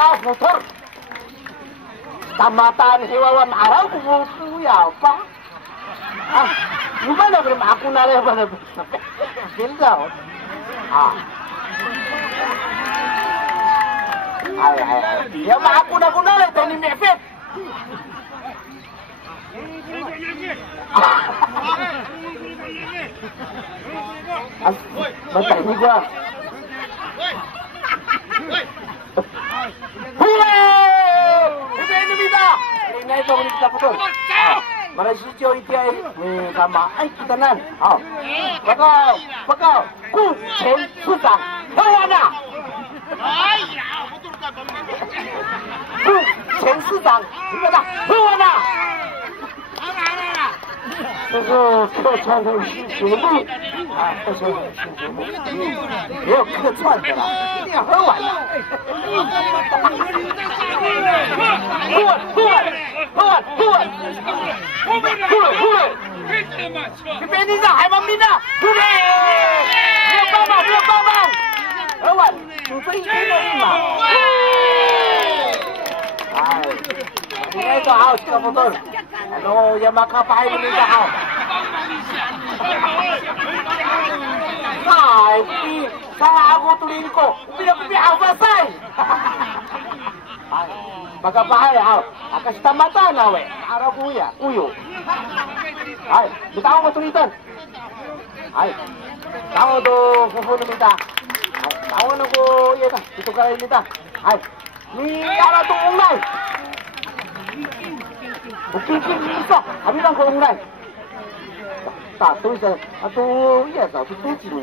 maaf motor. Tamatan hewan arang kubu ya apa? Ah, gimana belum aku nare pada gila. Ah. Ay. Ya mah aku nare tadi mefet. Bapak ini gua. Ini bisa. Ini itu kita putus. Mana si Cio itu sama. Kita nan. Bakal. Ku chen susah. Hewana. ku chen市长，你看他喝完了。这是客串的新节目啊，客串的新节目，没有客串的啦，一定要喝完了。喝完，这边你在海旁边呢，不对，没有帮忙，喝完就这一天而已嘛。哎，应该做好差不多了。Ano, yung makapahay mo nila ako. Ay, sana ako tuloy ko. Pinapipihaw ba say? Ay, makapahay ako. Akas tamata na we. Araw kuyo. Ay, bitaw mo tulitan. Ay, tao do pupuno nita. Ay, tao na ko, yan na, ito ka rin nita. Ay, ni ara tong unay. Oke, bisa. Habis kan kau mulai. Tak, tu saya. Atau iya, tak tu tu